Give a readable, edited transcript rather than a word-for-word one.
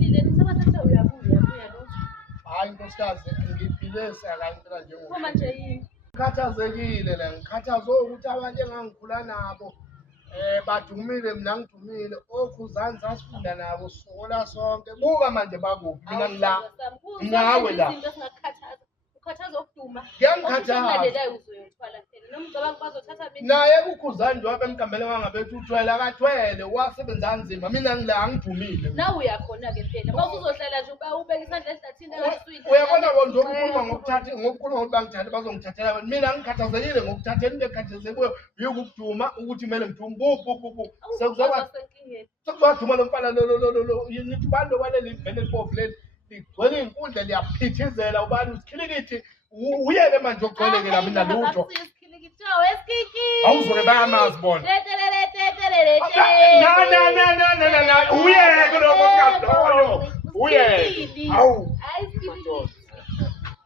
Uphilile nisabathatha uyabuya lo. Hayi nkosikazi ngiphile siyakantela njengoba. Manje yini? Ngikhathazekile la ngikhathazwe ukuthi abantu engangikhula nabo badumile mina ngidumile okhuzani sasifunda nabo sokola sonke buka manje bakuphi mina ngila ngawe la Ukhathaza ukuduma. Ngiyangikhathaza. Uzoyothwala phela. Noma ucabanga bazothatha mina. naye kukhuzani njengoba emgambele wangabethi uthwele akathwele wasebenza nzima mina ngila ngidumile. Nawe uyakhona ke phela. Mawuthi uzohlala nje ubeka isandla ehlathini engaswini. Uyabona konje ukukhuluma ngokukhuluma ukuthi bangithathe bazongithathela abantu mina ngikhathazekile ngokuthatheni into ekhathazekuyo yikukuduma ukuthi kumele ngidume bubu sekuzoduma lo mfana lo nithi bantu kwaleli vele libovu leli ligcwele iy'nkundla liyaphithizela ubani usikhilikithi uyeke manje ogcwelekela mina lutho awuzoke bayamazi bona uyeke lo uyeke awu